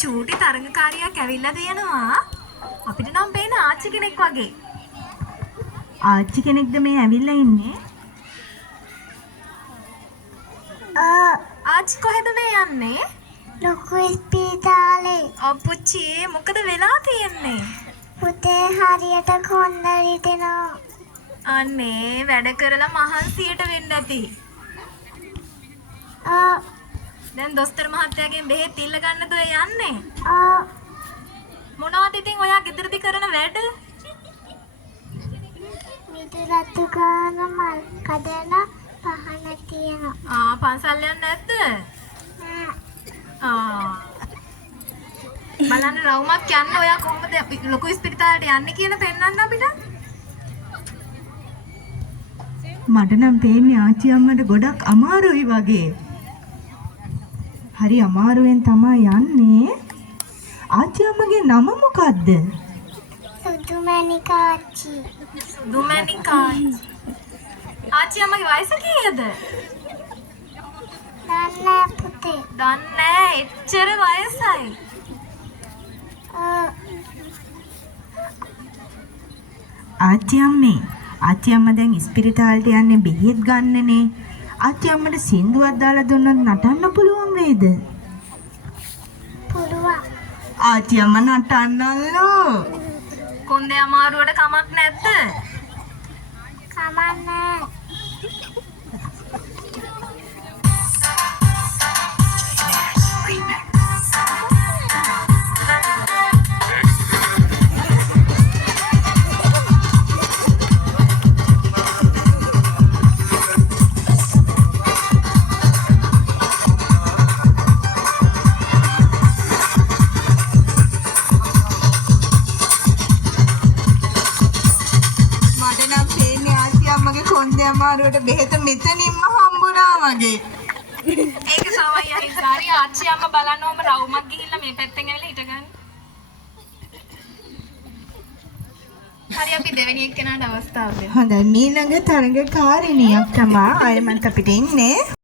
චූටි තරඟකාරියක් ඇවිල්ලා දෙනවා. අපිට නම් පේන ආච්චි කෙනෙක් වගේ. ආච්චි කෙනෙක්ද මේ ඇවිල්ලා ඉන්නේ? ආච්චි කොහෙද මේ යන්නේ? ලොකු ඉස්පිරිතාලේ. අප්පුච්චි මොකද වෙලා තියෙන්නේ? පුතේ හරියට කොන්ද රිදෙනවා. අනේ වැඩ කරලා මහන්සියට වෙන්න ඇති. දැන් දොස්තර මහත්තයාගෙන් බෙහෙත් ඉල්ල ගන්නද ඔය යන්නේ? මොනවද ඉතින් ඔයා ගෙදරදී කරන වැඩ? මිදුලතු ගාන මල් කඩන පහන තියෙනවා. පන්සල් යන්නේ නැද්ද? බලන්න රවුමක් යන්න ඔයා කොහොමද ලොකු ඉස්පිරිතාලට යන්නේ කියලා පෙන්වන්න අපිට. මට නම් පේන්නේ ආච්චි අම්මට ගොඩක් අමාරුයි වගේ. හරි අමාරුවෙන් තමයි යන්නේ. ආච්චි අම්මගේ නම මොකද්ද? සුදුමැණිකාච්චි. සුදුමැණිකාච්චි. ආච්චි අම්මගේ වයස කීයද? දන්නේ පුතේ. දන්නේ එච්චර වයසයි. ආච්චි අම්මා දැන් ඉස්පිරිතාලට යන්නේ බෙහෙත් ගන්නනේ. ආච්චි අම්මට සින්දුවක් දාලා දුන්නොත් නටන්න පුළුවන් වේද? පුළුවන්. ආච්චි අම්මා නටන්නල්ලෝ. කොන්දේ අමාරුවට කමක් නැද්ද? කමන්නේ. කොන්දේ අමාරුවට බෙහෙත මෙතනින්ම හම්බුණා වගේ. ඒක තමයි අහිංසාරි ආච්චි අම්මා බලන්න ඕම රවුමක් ගිහිල්ලා මේ පැත්තෙන් ඇවිල්ලා හිටගන්න. හරි අපි දෙවෙනි එක්කෙනාට අවස්ථාව දෙමු. හොඳයි ඊළඟ තරඟකාරිනියක් තමයි ආයෙමත් අපිට ඉන්නේ.